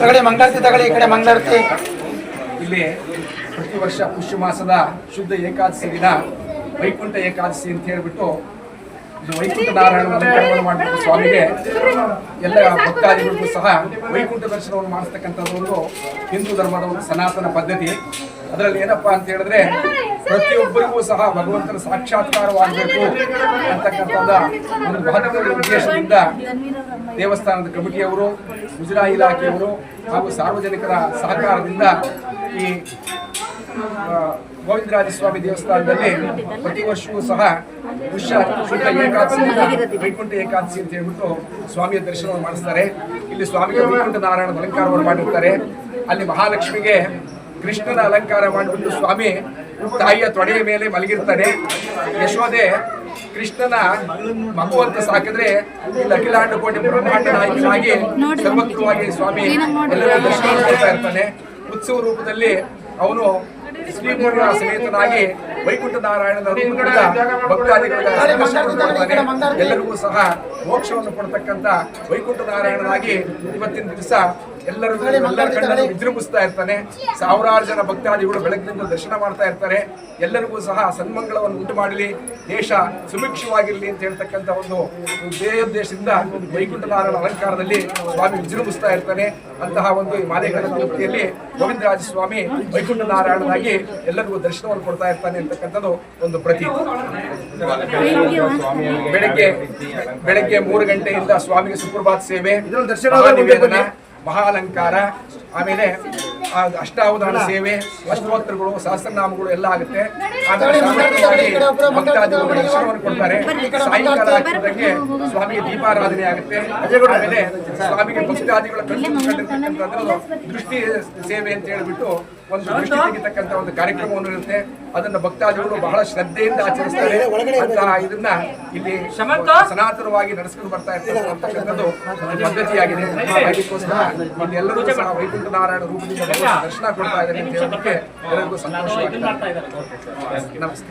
ತಗಡೆ ಮಂಗಳಾರತಿ ತಗಡೆ ಈ ಕಡೆ ಮಂಗಳಾರತಿ. ಇಲ್ಲಿ ಪ್ರತಿ ವರ್ಷ ಪುಷ್ಯ ಮಾಸದ ಶುದ್ಧ ಏಕಾದಶಿ ದಿನ, ವೈಕುಂಠ ಏಕಾದಶಿ ಅಂತ ಹೇಳ್ಬಿಟ್ಟು ಇದು ವೈಕುಂಠ ನಾರಾಯಣ ಅಲಂಕಾರವನ್ನು ಮಾಡಿಬಿಟ್ಟು ಸ್ವಾಮಿಗೆ ಎಲ್ಲ ಭಕ್ತಾದಿಗಳಿಗೂ ಸಹ ವೈಕುಂಠ ದರ್ಶನವನ್ನು ಮಾಡಿಸ್ತಕ್ಕಂಥದ್ದು ಒಂದು ಹಿಂದೂ ಧರ್ಮದ ಒಂದು ಸನಾತನ ಪದ್ಧತಿ. ಅದರಲ್ಲಿ ಏನಪ್ಪಾ ಅಂತ ಹೇಳಿದ್ರೆ ಪ್ರತಿಯೊಬ್ಬರಿಗೂ ಸಹ ಭಗವಂತನ ಸಾಕ್ಷಾತ್ಕಾರವಾಗಬೇಕು ಅಂತಕ್ಕಂಥದ್ದ ಒಂದು ಮಹತ್ವದ ಉದ್ದೇಶದಿಂದ ದೇವಸ್ಥಾನದ ಕಮಿಟಿಯವರು ಮುಜರಾ ಇಲಾಖೆಯವರು ಹಾಗೂ ಸಾರ್ವಜನಿಕರ ಸಹಕಾರದಿಂದ ಈ ಗೋವಿಂದರಾಜ ಸ್ವಾಮಿ ದೇವಸ್ಥಾನದಲ್ಲಿ ಪ್ರತಿ ವರ್ಷವೂ ಸಹ ಪುಷ್ಯ ಶುದ್ಧ ಏಕಾದಶಿ ವೈಕುಂಠ ಏಕಾದಶಿ ಅಂತ ಹೇಳ್ಬಿಟ್ಟು ಸ್ವಾಮಿಯ ದರ್ಶನವನ್ನು ಮಾಡಿಸ್ತಾರೆ. ಇಲ್ಲಿ ಸ್ವಾಮಿಗೆ ವೈಕುಂಠ ನಾರಾಯಣದ ಅಲಂಕಾರವನ್ನು ಮಾಡಿರ್ತಾರೆ. ಅಲ್ಲಿ ಮಹಾಲಕ್ಷ್ಮಿಗೆ ಕೃಷ್ಣನ ಅಲಂಕಾರ ಮಾಡಿಬಿಟ್ಟು ಸ್ವಾಮಿ ತಾಯಿಯ ತೊಡೆಯ ಮೇಲೆ ಮಲಗಿರ್ತಾರೆ ಯಶೋದೆ ಕೃಷ್ಣನ ಮಗು ಅಂತ ಸಾಕಿದ್ರೆ ಅಖಿಲಾಂಡ ಕೋಟಿ ಬ್ರಹ್ಮಾಂಡ ನಾಯಕನಾಗಿ ಸ್ವಾಮಿ ಎಲ್ಲರಿಗೂ ದರ್ಶನ ಕೊಡ್ತಾ ಉತ್ಸವ ರೂಪದಲ್ಲಿ ಅವನು ಶ್ರೀಮೂರ್ಣ ಸಮೇತನಾಗಿ ವೈಕುಂಠ ನಾರಾಯಣನ ಭಕ್ತಾದಿಗಳ. ಎಲ್ಲರಿಗೂ ಸಹ ಮೋಕ್ಷವನ್ನು ಕೊಡತಕ್ಕಂಥ ವೈಕುಂಠ ನಾರಾಯಣನಾಗಿ ಇವತ್ತಿನ ದಿವಸ ಎಲ್ಲರೂ ಎಲ್ಲರ ಕಣ್ಣಲ್ಲಿ ವಿಜೃಂಭಿಸ್ತಾ ಇರ್ತಾನೆ. ಸಾವಿರಾರು ಜನ ಭಕ್ತಾದಿಗಳು ಬೆಳಗ್ಗಿನಿಂದ ದರ್ಶನ ಮಾಡ್ತಾ ಇರ್ತಾರೆ. ಎಲ್ಲರಿಗೂ ಸಹ ಸನ್ಮಂಗಳವನ್ನು ಉಂಟು ಮಾಡಲಿ. ದೇಶ ಸುಭಿಕ್ಷವಾಗಿರಲಿ ಅಂತ ಹೇಳ್ತಕ್ಕಂಥ ಒಂದು ಉದ್ದೇಶದಿಂದ ಒಂದು ನಾರಾಯಣ ಅಲಂಕಾರದಲ್ಲಿ ಸ್ವಾಮಿ ವಿಜೃಂಭಿಸ್ತಾ ಇರ್ತಾನೆ. ಅಂತಹ ಒಂದು ಈ ಮಾಲೇಕರ ಸಂಸ್ಥೆಯಲ್ಲಿ ಗೋವಿಂದರಾಜ ಸ್ವಾಮಿ ವೈಕುಂಠ ನಾರಾಯಣನಾಗಿ ಎಲ್ಲರಿಗೂ ದರ್ಶನವನ್ನು ಕೊಡ್ತಾ ಇರ್ತಾನೆ ಅಂತಕ್ಕಂಥದ್ದು ಒಂದು ಪ್ರತಿ ಬೆಳಗ್ಗೆ ಬೆಳಗ್ಗೆ ಮೂರು ಗಂಟೆಯಿಂದ ಸ್ವಾಮಿಗೆ ಸುಪ್ರಭಾತ್ ಸೇವೆ ನಿವೇದನ ಮಹಾಲಂಕಾರ ಆಮೇಲೆ ಅಷ್ಟಾವಧಾನ ಸೇವೆ ಅಷ್ಟೋತ್ತರಗಳು ಸಹಸ್ರನಾಮಗಳು ಎಲ್ಲ ಆಗುತ್ತೆ. ಆಮೇಲೆ ಭಕ್ತಾದಿಗಳು ಕೊಡ್ತಾರೆ. ಸಾಯಂಕಾಲಕ್ಕೆ ಸ್ವಾಮಿಗೆ ದೀಪಾರಾಧನೆ ಆಗುತ್ತೆ. ಆಮೇಲೆ ಸ್ವಾಮಿಗೆ ಭಕ್ತಾದಿಗಳ ಕಣ್ಣು ದೃಷ್ಟಿ ಸೇವೆ ಅಂತ ಹೇಳ್ಬಿಟ್ಟು ಒಂದು ದೃಷ್ಟಿ ತೆಗಿತಕ್ಕಂಥ ಒಂದು ಕಾರ್ಯಕ್ರಮವನ್ನು ಇರುತ್ತೆ ಅದನ್ನ ಭಕ್ತಾದಿಗಳು ಬಹಳ ಶ್ರದ್ಧೆಯಿಂದ ಆಚರಿಸ್ತಾರೆ. ಅಂತಹ ಇದನ್ನ ಇಲ್ಲಿ ಸನಾತನವಾಗಿ ನಡೆಸ್ಕೊಂಡು ಬರ್ತಾ ಇರ್ತಾರೆ ಅಂತಕ್ಕಂಥದ್ದು ಪದ್ಧತಿಯಾಗಿದೆ. ಅದಕ್ಕೋಸ್ಕರ ಎಲ್ಲರೂ ಸಹ ವೈಕುಂಠ ನಾರಾಯಣ ರೂಪದಿಂದ ದರ್ಶನ ಕೊಡ್ತಾ ಇದ್ದಾರೆ ಅಂತ ಹೇಳೋದಕ್ಕೆ ಎಲ್ಲರಿಗೂ ಸಂತೋಷವಾಗಿದೆ ನಮಸ್ತೆ.